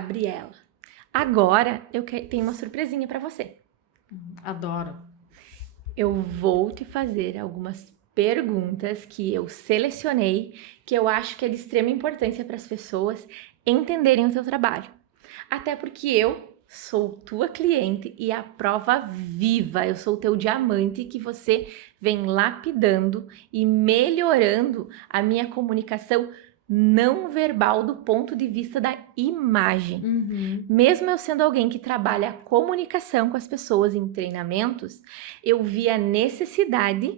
Gabriela. Agora eu tenho uma surpresinha para você. Adoro. Eu vou te fazer algumas perguntas que eu selecionei, que eu acho que é de extrema importância para as pessoas entenderem o teu trabalho. Até porque eu sou tua cliente e a prova viva, eu sou o teu diamante que você vem lapidando e melhorando a minha comunicação não verbal do ponto de vista da imagem. Mesmo eu sendo alguém que trabalha a comunicação com as pessoas em treinamentos, eu vi a necessidade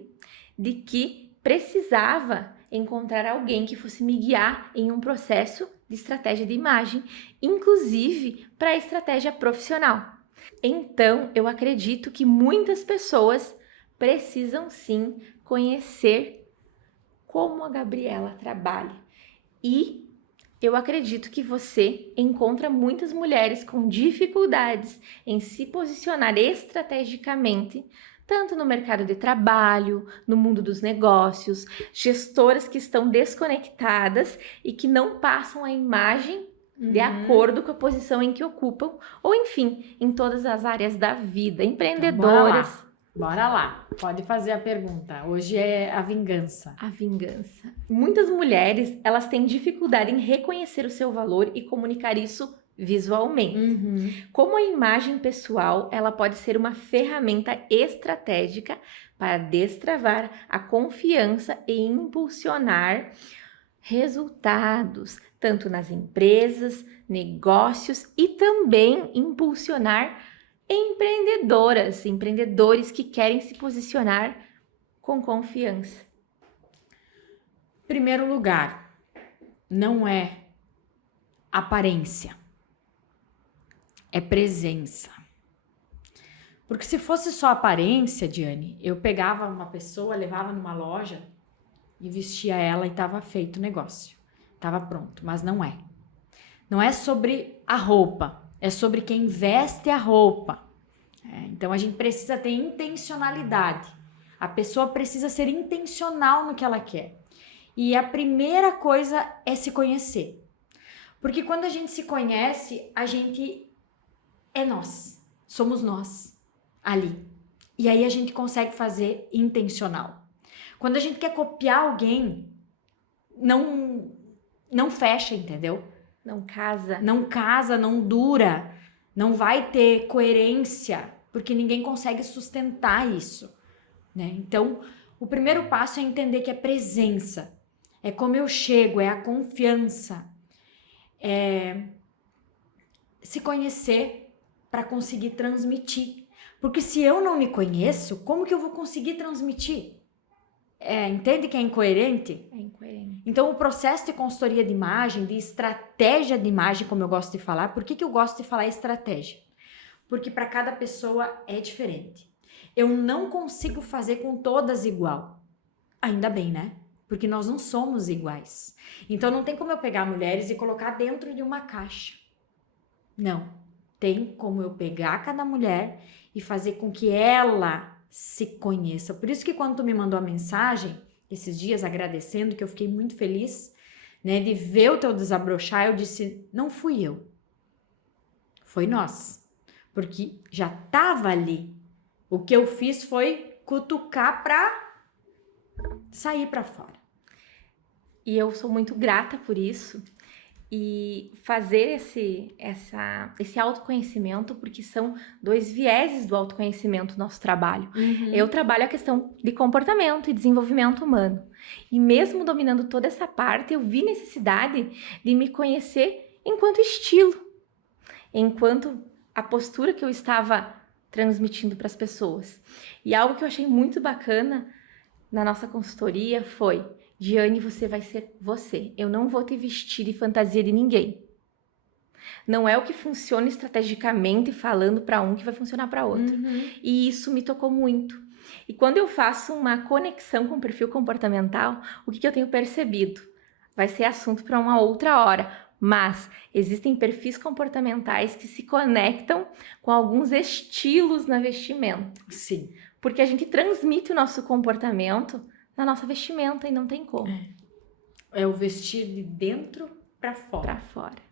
de que precisava encontrar alguém que fosse me guiar em um processo de estratégia de imagem, inclusive para a estratégia profissional. Então, eu acredito que muitas pessoas precisam sim conhecer como a Gabriela trabalha. E eu acredito que você encontra muitas mulheres com dificuldades em se posicionar estrategicamente, tanto no mercado de trabalho, no mundo dos negócios, gestoras que estão desconectadas e que não passam a imagem de acordo com a posição em que ocupam, ou enfim, em todas as áreas da vida, empreendedoras. Então, bora lá. Pode fazer a pergunta. Hoje é a vingança. A vingança. Muitas mulheres, elas têm dificuldade em reconhecer o seu valor e comunicar isso visualmente. Como a imagem pessoal, ela pode ser uma ferramenta estratégica para destravar a confiança e impulsionar resultados, tanto nas empresas, negócios e também impulsionar empreendedores que querem se posicionar com confiança. Primeiro lugar, não é aparência, é presença. Porque se fosse só aparência, Diane, eu pegava uma pessoa, levava numa loja e vestia ela e tava feito o negócio. Tava pronto, mas não é. Não é sobre a roupa, é sobre quem veste a roupa. Então a gente precisa ter intencionalidade. A pessoa precisa ser intencional no que ela quer. E a primeira coisa é se conhecer. Porque quando a gente se conhece, a gente é nós. Somos nós ali. E aí a gente consegue fazer intencional. Quando a gente quer copiar alguém, não fecha, entendeu? Não casa. Não casa, não dura. Não vai ter coerência, porque ninguém consegue sustentar isso, né? Então, o primeiro passo é entender que é presença. É como eu chego, é a confiança. É se conhecer para conseguir transmitir. Porque se eu não me conheço, como que eu vou conseguir transmitir? Entende que é incoerente? É incoerente. Então, o processo de consultoria de imagem, de estratégia de imagem, como eu gosto de falar, por que eu gosto de falar estratégia? Porque para cada pessoa é diferente. Eu não consigo fazer com todas igual. Ainda bem, né? Porque nós não somos iguais. Então, não tem como eu pegar mulheres e colocar dentro de uma caixa. Não. Tem como eu pegar cada mulher e fazer com que ela se conheça. Por isso que quando tu me mandou a mensagem, esses dias agradecendo, que eu fiquei muito feliz, né, de ver o teu desabrochar, eu disse, não fui eu. Foi nós. Porque já tava ali. O que eu fiz foi cutucar pra sair pra fora. E eu sou muito grata por isso. E fazer esse autoconhecimento, porque são dois vieses do autoconhecimento do nosso trabalho. Eu trabalho a questão de comportamento e desenvolvimento humano. E mesmo dominando toda essa parte, eu vi necessidade de me conhecer enquanto estilo, enquanto a postura que eu estava transmitindo para as pessoas. E algo que eu achei muito bacana na nossa consultoria foi: Diane, você vai ser você. Eu não vou te vestir de fantasia de ninguém. Não é o que funciona estrategicamente falando para um que vai funcionar para outro. E isso me tocou muito. E quando eu faço uma conexão com o perfil comportamental, o que eu tenho percebido? Vai ser assunto para uma outra hora. Mas existem perfis comportamentais que se conectam com alguns estilos na vestimenta. Sim. Porque a gente transmite o nosso comportamento na nossa vestimenta e não tem como. É o vestir de dentro para fora. Pra fora.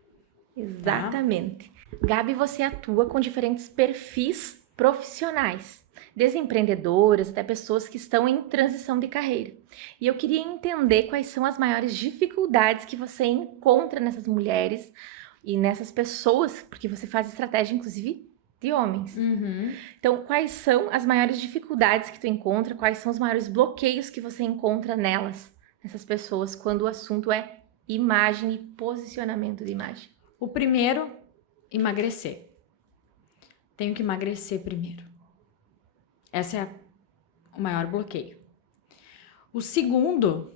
Exatamente. Gabi, você atua com diferentes perfis profissionais, desde empreendedoras até pessoas que estão em transição de carreira. E eu queria entender quais são as maiores dificuldades que você encontra nessas mulheres e nessas pessoas, porque você faz estratégia, inclusive, de homens. Então, quais são as maiores dificuldades que tu encontra? Quais são os maiores bloqueios que você encontra nelas, nessas pessoas, quando o assunto é imagem e posicionamento de imagem? O primeiro, emagrecer. Tenho que emagrecer primeiro. Esse é o maior bloqueio. O segundo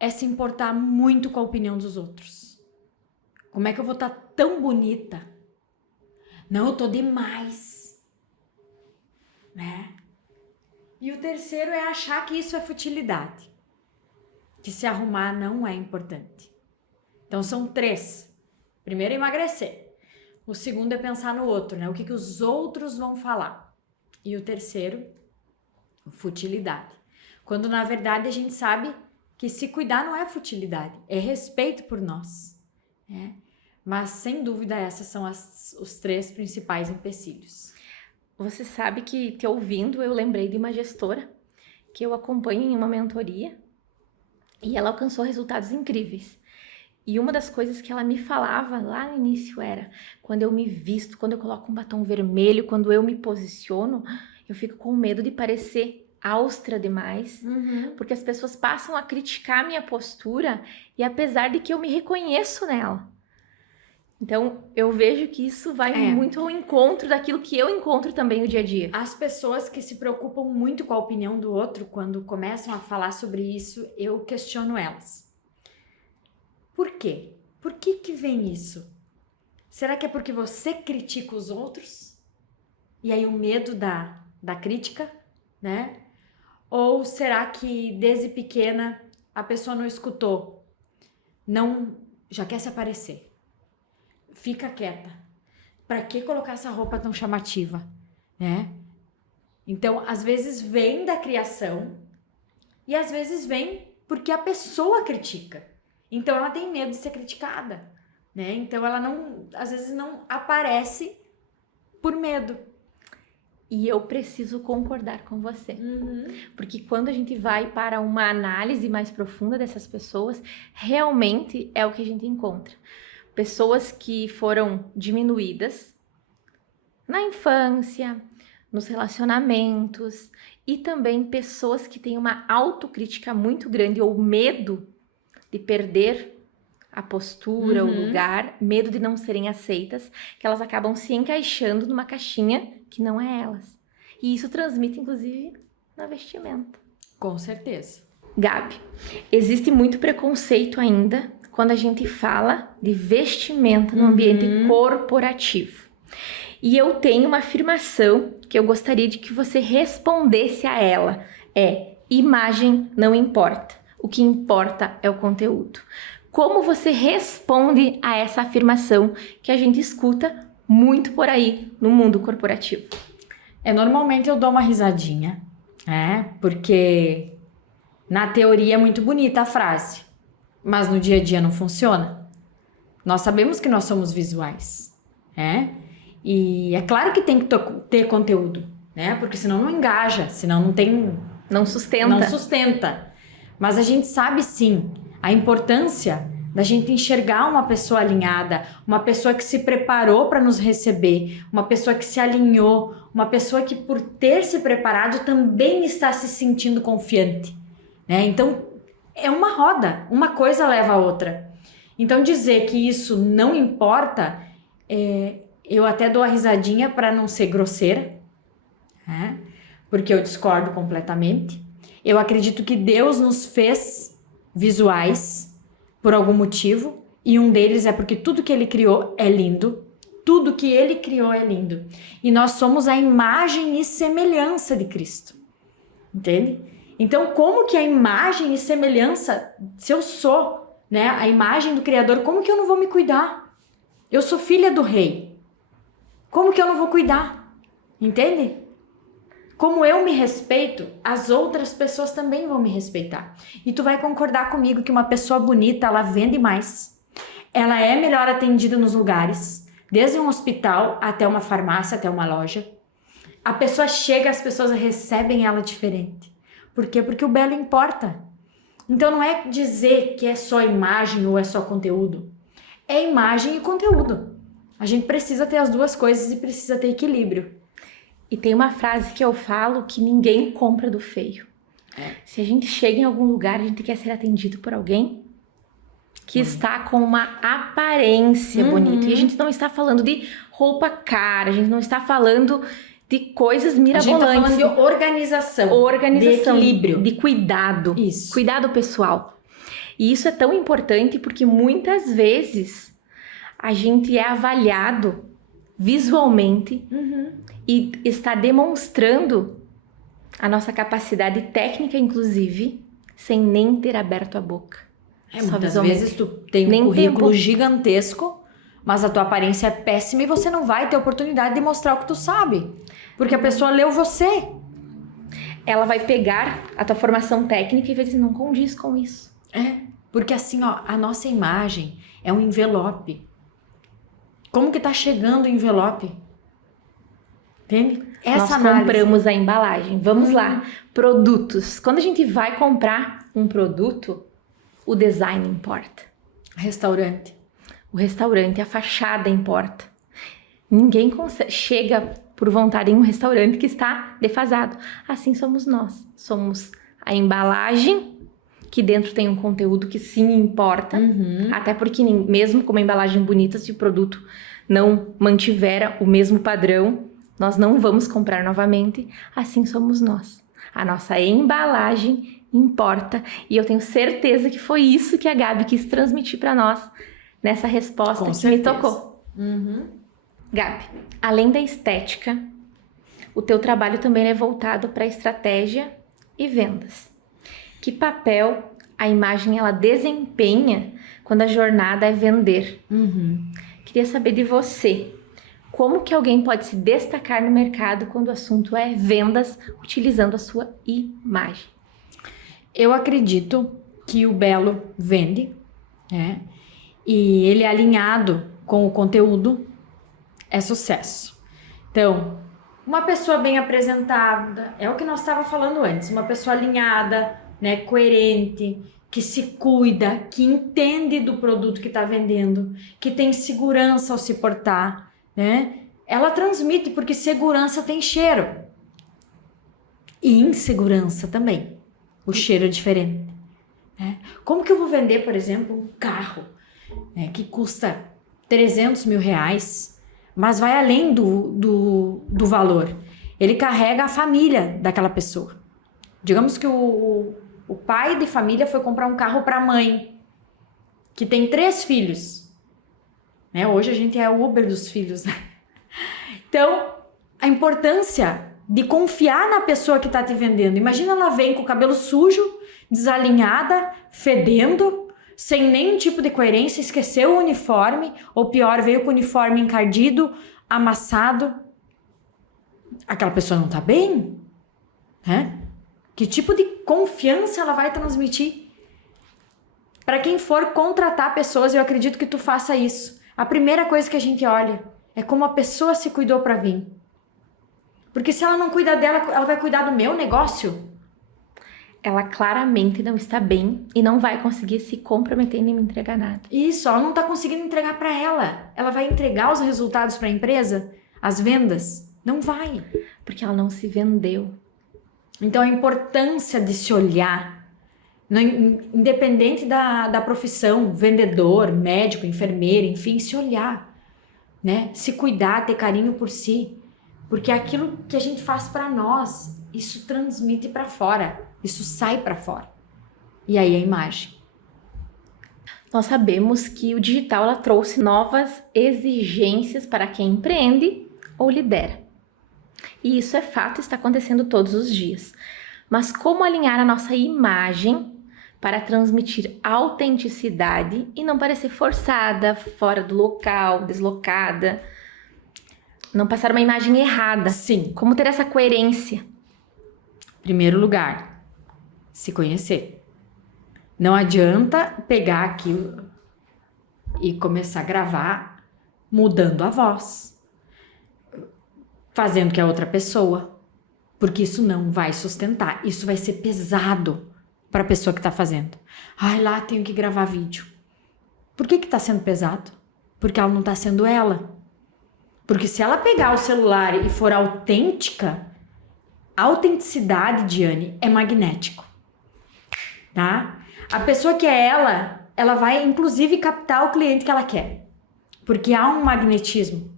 é se importar muito com a opinião dos outros. Como é que eu vou estar tão bonita? Não, eu tô demais. Né? E o terceiro é achar que isso é futilidade. Que se arrumar não é importante. Então são 3. Primeiro é emagrecer. O segundo é pensar no outro, né? O que os outros vão falar. E o terceiro, futilidade. Quando na verdade a gente sabe que se cuidar não é futilidade, é respeito por nós. Né? Mas sem dúvida essas são os 3 principais empecilhos. Você sabe que, te ouvindo, eu lembrei de uma gestora que eu acompanho em uma mentoria e ela alcançou resultados incríveis. E uma das coisas que ela me falava lá no início era: quando eu me visto, quando eu coloco um batom vermelho, quando eu me posiciono, eu fico com medo de parecer austra demais, porque as pessoas passam a criticar minha postura, e apesar de que eu me reconheço nela. Então, eu vejo que isso vai muito ao encontro daquilo que eu encontro também no dia a dia. As pessoas que se preocupam muito com a opinião do outro, quando começam a falar sobre isso, eu questiono elas. Por quê? Por que vem isso? Será que é porque você critica os outros? E aí o medo da crítica, né? Ou será que desde pequena a pessoa não escutou? Não, já quer se aparecer. Fica quieta. Pra que colocar essa roupa tão chamativa, né? Então, às vezes vem da criação e às vezes vem porque a pessoa critica. Então, ela tem medo de ser criticada, né? Então, ela não, às vezes não aparece por medo. E eu preciso concordar com você. Porque quando a gente vai para uma análise mais profunda dessas pessoas, realmente é o que a gente encontra. Pessoas que foram diminuídas na infância, nos relacionamentos, e também pessoas que têm uma autocrítica muito grande ou medo de perder a postura, o lugar, medo de não serem aceitas, que elas acabam se encaixando numa caixinha que não é elas. E isso transmite, inclusive, na vestimenta. Com certeza. Gabi, existe muito preconceito ainda quando a gente fala de vestimenta no ambiente corporativo. E eu tenho uma afirmação que eu gostaria de que você respondesse a ela. Imagem não importa. O que importa é o conteúdo. Como você responde a essa afirmação que a gente escuta muito por aí no mundo corporativo? Normalmente eu dou uma risadinha, porque na teoria é muito bonita a frase, mas no dia a dia não funciona. Nós sabemos que nós somos visuais, e é claro que tem que ter conteúdo, porque senão não engaja, senão não tem... Não sustenta. Não sustenta. Mas a gente sabe sim a importância da gente enxergar uma pessoa alinhada, uma pessoa que se preparou para nos receber, uma pessoa que se alinhou, uma pessoa que por ter se preparado também está se sentindo confiante, Então, é uma roda, uma coisa leva a outra. Então, dizer que isso não importa, eu até dou a risadinha para não ser grosseira, porque eu discordo completamente. Eu acredito que Deus nos fez visuais por algum motivo, e um deles é porque tudo que Ele criou é lindo. Tudo que Ele criou é lindo. E nós somos a imagem e semelhança de Cristo. Entende? Então, como que a imagem e semelhança, se eu sou, a imagem do Criador, como que eu não vou me cuidar? Eu sou filha do Rei. Como que eu não vou cuidar? Entende? Como eu me respeito, as outras pessoas também vão me respeitar. E tu vai concordar comigo que uma pessoa bonita, ela vende mais. ela é melhor atendida nos lugares, desde um hospital até uma farmácia, até uma loja. A pessoa chega, as pessoas recebem ela diferente. Por quê? Porque o belo importa. Então não é dizer que é só imagem ou é só conteúdo. É imagem e conteúdo. A gente precisa ter as duas coisas e precisa ter equilíbrio. E tem uma frase que eu falo que ninguém compra do feio. Se a gente chega em algum lugar, a gente quer ser atendido por alguém que está com uma aparência bonita. E a gente não está falando de roupa cara, a gente não está falando de coisas mirabolantes. A gente está falando de organização, de equilíbrio, de cuidado. Isso. Cuidado pessoal. E isso é tão importante porque muitas vezes a gente é avaliado visualmente e está demonstrando a nossa capacidade técnica, inclusive, sem nem ter aberto a boca. Muitas vezes tu tem um currículo gigantesco, mas a tua aparência é péssima e você não vai ter oportunidade de mostrar o que tu sabe. Porque a pessoa leu você. Ela vai pegar a tua formação técnica e vai dizer, não condiz com isso. Porque assim, ó, a nossa imagem é um envelope. Como que tá chegando o envelope? Entende? Nós compramos a embalagem. Vamos lá. Produtos. Quando a gente vai comprar um produto, o design importa. Restaurante. O restaurante, a fachada importa. Ninguém chega por vontade em um restaurante que está defasado. Assim somos nós. Somos a embalagem, que dentro tem um conteúdo que sim importa. Até porque mesmo com uma embalagem bonita, se o produto não mantiver o mesmo padrão, nós não vamos comprar novamente. Assim somos nós. A nossa embalagem importa. E eu tenho certeza que foi isso que a Gabi quis transmitir para nós nessa resposta que me tocou. Gabi, além da estética, o teu trabalho também é voltado para estratégia e vendas. Que papel a imagem ela desempenha quando a jornada é vender? Queria saber de você. Como que alguém pode se destacar no mercado quando o assunto é vendas utilizando a sua imagem? Eu acredito que o belo vende, né? E ele alinhado com o conteúdo é sucesso. Então, uma pessoa bem apresentada, é o que nós estávamos falando antes, uma pessoa alinhada, né, coerente, que se cuida, que entende do produto que está vendendo, que tem segurança ao se portar, né? Ela transmite, porque segurança tem cheiro. E insegurança também. O cheiro é diferente. Né? Como que eu vou vender, por exemplo, um carro, né, que custa 300 mil reais, mas vai além do valor? Ele carrega a família daquela pessoa. Digamos que o pai de família foi comprar um carro para a mãe, que tem 3 filhos. Né? Hoje a gente é o Uber dos filhos. Né? Então, a importância de confiar na pessoa que está te vendendo. Imagina, ela vem com o cabelo sujo, desalinhada, fedendo, sem nenhum tipo de coerência, esqueceu o uniforme, ou pior, veio com o uniforme encardido, amassado. Aquela pessoa não está bem? Né? Que tipo de confiança ela vai transmitir? Para quem for contratar pessoas, eu acredito que tu faça isso. A primeira coisa que a gente olha é como a pessoa se cuidou para vir. Porque se ela não cuida dela, ela vai cuidar do meu negócio? Ela claramente não está bem e não vai conseguir se comprometer nem me entregar nada. Isso, ela não está conseguindo entregar para ela. Ela vai entregar os resultados para a empresa? As vendas? Não vai. Porque ela não se vendeu. Então a importância de se olhar, independente da profissão, vendedor, médico, enfermeira, enfim, se olhar, né? Se cuidar, ter carinho por si. Porque aquilo que a gente faz para nós, isso transmite para fora, isso sai para fora. E aí a imagem. Nós sabemos que o digital ela trouxe novas exigências para quem empreende ou lidera. E isso é fato, está acontecendo todos os dias. Mas como alinhar a nossa imagem para transmitir autenticidade e não parecer forçada, fora do local, deslocada? Não passar uma imagem errada. Sim. Como ter essa coerência? Primeiro lugar, se conhecer. Não adianta pegar aquilo. e começar a gravar mudando a voz, fazendo que a outra pessoa, porque isso não vai sustentar, isso vai ser pesado para a pessoa que está fazendo. Ai, lá tenho que gravar vídeo. Por que está sendo pesado? Porque ela não está sendo ela. Porque se ela pegar o celular e for autêntica, a autenticidade, Diane, é magnético, tá? A pessoa que é ela vai inclusive captar o cliente que ela quer, porque há um magnetismo.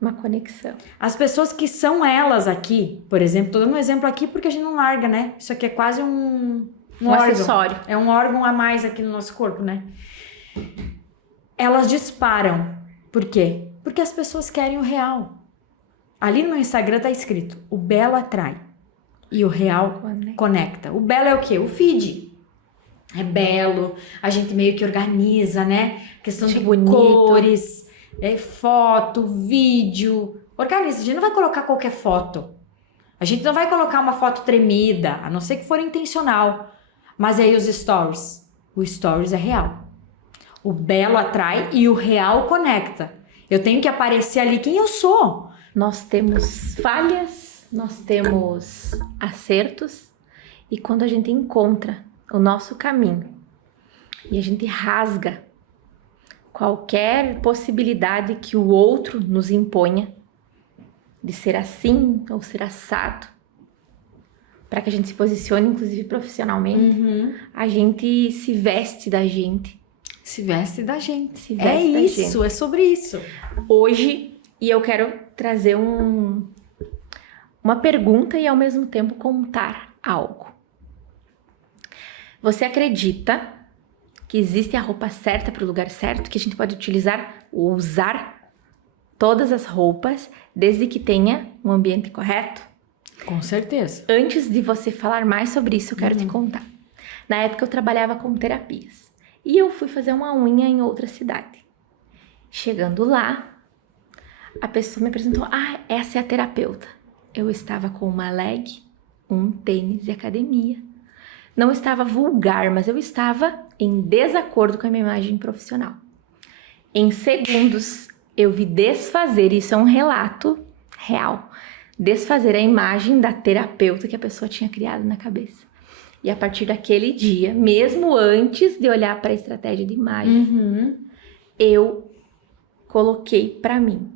Uma conexão. As pessoas que são elas aqui, por exemplo, tô dando um exemplo aqui porque a gente não larga, né? Isso aqui é quase um órgão. Acessório. É um órgão a mais aqui no nosso corpo, né? Elas disparam. Por quê? Porque as pessoas querem o real. Ali no meu Instagram tá escrito: o belo atrai e o real conecta. O belo é o quê? O feed. É belo, a gente meio que organiza, né? Questão de cores, foto, vídeo. Organiza, a gente não vai colocar qualquer foto. A gente não vai colocar uma foto tremida, a não ser que for intencional. Mas aí os stories. O stories é real. O belo atrai e o real conecta. Eu tenho que aparecer ali quem eu sou. Nós temos falhas, nós temos acertos. E quando a gente encontra o nosso caminho e a gente rasga qualquer possibilidade que o outro nos imponha de ser assim ou ser assado, para que a gente se posicione, inclusive profissionalmente, a gente se veste da gente. Se veste da gente. Se veste da isso, gente. É sobre isso. Hoje, e eu quero trazer uma pergunta e ao mesmo tempo contar algo. Você acredita que existe a roupa certa para o lugar certo, que a gente pode utilizar ou usar todas as roupas desde que tenha um ambiente correto? Com certeza. Antes de você falar mais sobre isso, eu quero te contar. Na época eu trabalhava com terapias e eu fui fazer uma unha em outra cidade. Chegando lá, a pessoa me apresentou: ah, essa é a terapeuta. Eu estava com uma leg, um tênis de academia. Não estava vulgar, mas eu estava em desacordo com a minha imagem profissional. Em segundos, eu vi desfazer, isso é um relato real, desfazer a imagem da terapeuta que a pessoa tinha criado na cabeça. E a partir daquele dia, mesmo antes de olhar para a estratégia de imagem, eu coloquei para mim: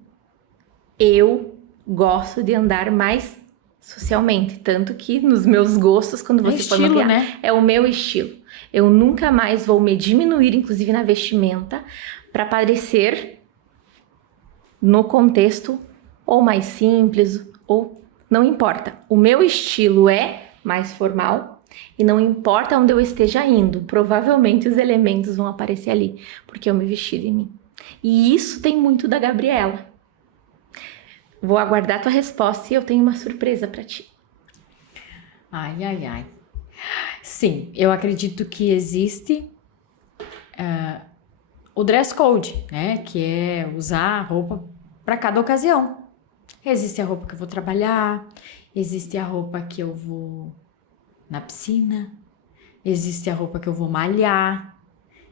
eu gosto de andar mais socialmente, tanto que nos meus gostos, quando você for mapear, né? É o meu estilo. Eu nunca mais vou me diminuir, inclusive na vestimenta, para parecer no contexto ou mais simples, ou não importa. O meu estilo é mais formal e não importa onde eu esteja indo, provavelmente os elementos vão aparecer ali, porque eu me vesti de mim. E isso tem muito da Gabriela. Vou aguardar tua resposta e eu tenho uma surpresa para ti. Ai, ai, ai. Sim, eu acredito que existe o dress code, né? Que é usar a roupa para cada ocasião. Existe a roupa que eu vou trabalhar, existe a roupa que eu vou na piscina, existe a roupa que eu vou malhar,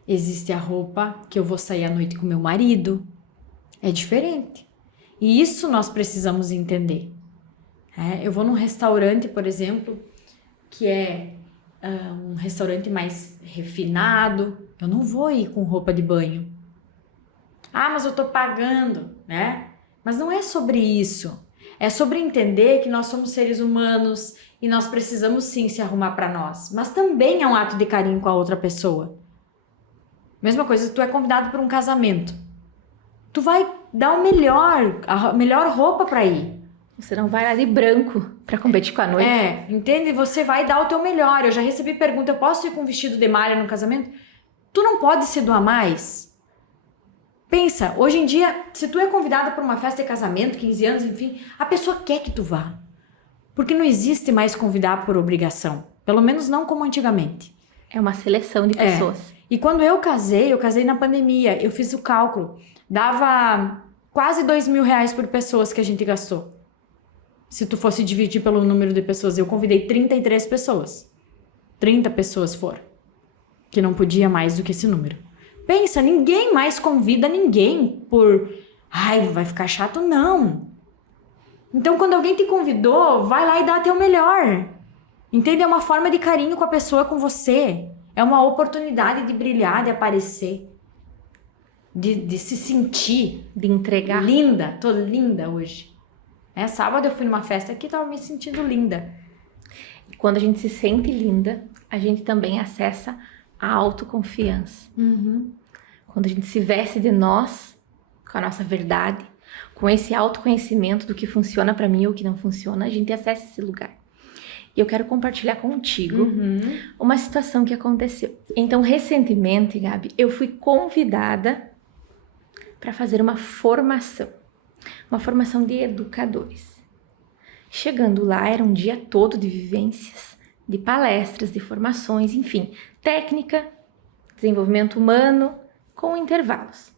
existe a roupa que eu vou sair à noite com meu marido. É diferente. E isso nós precisamos entender. Eu vou num restaurante, por exemplo, que é um restaurante mais refinado. Eu não vou ir com roupa de banho. Ah, mas eu tô pagando, né? Mas não é sobre isso. É sobre entender que nós somos seres humanos e nós precisamos sim se arrumar para nós. Mas também é um ato de carinho com a outra pessoa. Mesma coisa, tu é convidado para um casamento. Tu vai dar o melhor, a melhor roupa para ir. Você não vai lá de branco para competir com a noiva. Entende? Você vai dar o teu melhor. Eu já recebi pergunta: eu posso ir com vestido de malha no casamento? Tu não pode se doar mais? Pensa, hoje em dia, se tu é convidada para uma festa de casamento, 15 anos, enfim, a pessoa quer que tu vá. Porque não existe mais convidar por obrigação. Pelo menos não como antigamente. É uma seleção de pessoas. E quando eu casei na pandemia, eu fiz o cálculo. Dava quase R$2.000 por pessoas que a gente gastou. Se tu fosse dividir pelo número de pessoas, eu convidei 33 pessoas. 30 pessoas foram. Que não podia mais do que esse número. Pensa, ninguém mais convida ninguém por... Ai, vai ficar chato, não. Então, quando alguém te convidou, vai lá e dá teu melhor. Entende? É uma forma de carinho com a pessoa, com você. É uma oportunidade de brilhar, de aparecer. De se sentir. De entregar. Linda. Tô linda hoje. Sábado eu fui numa festa que tava me sentindo linda. E quando a gente se sente linda, a gente também acessa a autoconfiança. Quando a gente se veste de nós, com a nossa verdade, com esse autoconhecimento do que funciona pra mim ou o que não funciona, a gente acessa esse lugar. E eu quero compartilhar contigo uma situação que aconteceu. Então, recentemente, Gabi, eu fui convidada para fazer uma formação de educadores. Chegando lá, era um dia todo de vivências, de palestras, de formações, enfim, técnica, desenvolvimento humano, com intervalos.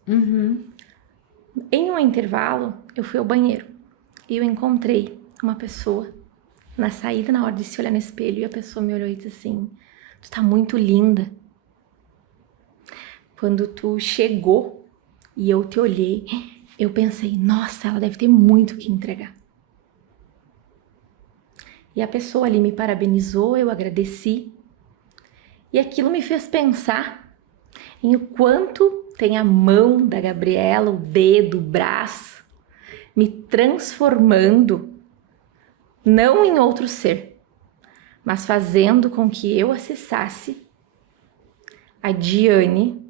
Em um intervalo, eu fui ao banheiro e eu encontrei uma pessoa na saída, na hora de se olhar no espelho, e a pessoa me olhou e disse assim: tu tá muito linda. Quando tu chegou e eu te olhei, eu pensei, nossa, ela deve ter muito o que entregar. E a pessoa ali me parabenizou, eu agradeci. E aquilo me fez pensar em o quanto tem a mão da Gabriela, o dedo, o braço, me transformando, não em outro ser, mas fazendo com que eu acessasse a Diane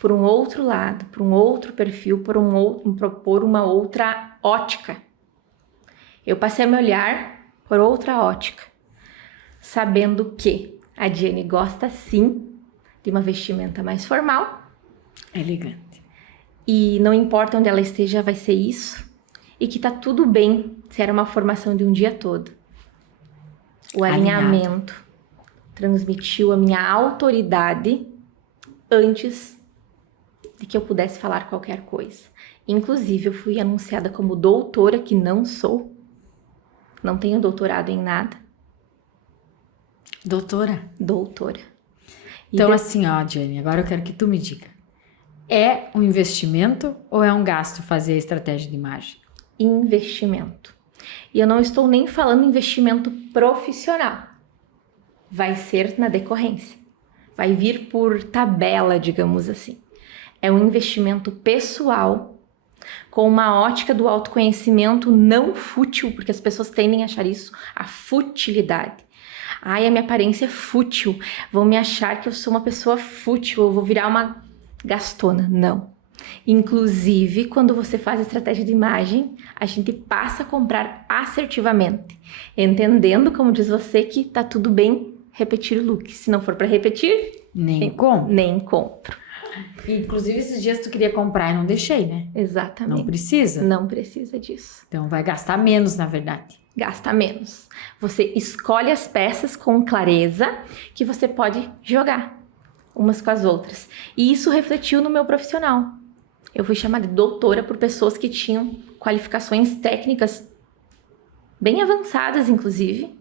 por um outro lado, por um outro perfil, por uma outra ótica. Eu passei a me olhar por outra ótica, sabendo que a Diane gosta sim de uma vestimenta mais formal. Elegante. E não importa onde ela esteja, vai ser isso. E que tá tudo bem se era uma formação de um dia todo. O alinhamento transmitiu a minha autoridade antes de que eu pudesse falar qualquer coisa. Inclusive, eu fui anunciada como doutora, que não sou. Não tenho doutorado em nada. Doutora? Doutora. Então, assim, ó, Diane, agora eu quero que tu me diga. É um investimento ou é um gasto fazer a estratégia de imagem? Investimento. E eu não estou nem falando investimento profissional. Vai ser na decorrência. Vai vir por tabela, digamos assim. É um investimento pessoal com uma ótica do autoconhecimento não fútil, porque as pessoas tendem a achar isso a futilidade. Ai, a minha aparência é fútil. Vão me achar que eu sou uma pessoa fútil, eu vou virar uma gastona. Não. Inclusive, quando você faz a estratégia de imagem, a gente passa a comprar assertivamente, entendendo, como diz você, que tá tudo bem repetir o look. Se não for para repetir, nem compro. Inclusive, esses dias tu queria comprar e não deixei, né? Exatamente. Não precisa? Não precisa disso. Então vai gastar menos, na verdade. Gasta menos. Você escolhe as peças com clareza que você pode jogar umas com as outras. E isso refletiu no meu profissional. Eu fui chamada de doutora por pessoas que tinham qualificações técnicas bem avançadas, inclusive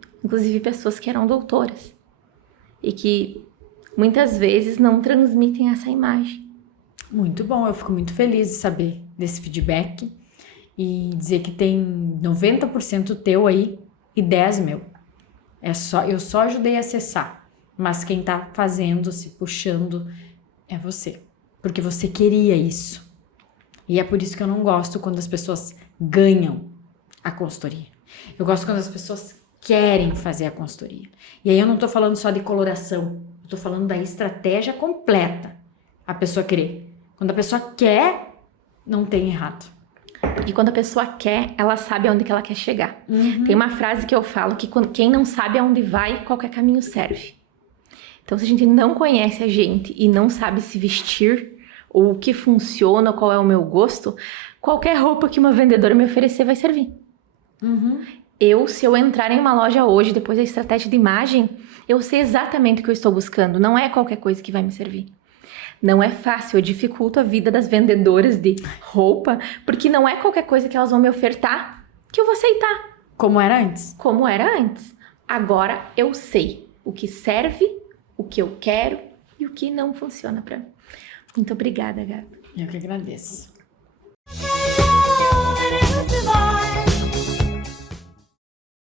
pessoas que eram doutoras e que muitas vezes não transmitem essa imagem. Muito bom, eu fico muito feliz de saber desse feedback e dizer que tem 90% teu aí e 10 meu. Eu só ajudei a acessar, mas quem tá fazendo, se puxando é você, porque você queria isso. E é por isso que eu não gosto quando as pessoas ganham a consultoria. Eu gosto quando as pessoas querem fazer a consultoria. E aí eu não tô falando só de coloração, eu tô falando da estratégia completa. A pessoa querer. Quando a pessoa quer, não tem errado. E quando a pessoa quer, ela sabe aonde que ela quer chegar. Tem uma frase que eu falo que quem não sabe aonde vai, qualquer caminho serve. Então, se a gente não conhece a gente e não sabe se vestir, ou o que funciona, qual é o meu gosto, qualquer roupa que uma vendedora me oferecer vai servir. Se eu entrar em uma loja hoje, depois da estratégia de imagem, eu sei exatamente o que eu estou buscando. Não é qualquer coisa que vai me servir. Não é fácil, eu dificulto a vida das vendedoras de roupa, porque não é qualquer coisa que elas vão me ofertar que eu vou aceitar. Como era antes. Como era antes. Agora eu sei o que serve, o que eu quero e o que não funciona para mim. Muito obrigada, Gabi. Eu que agradeço.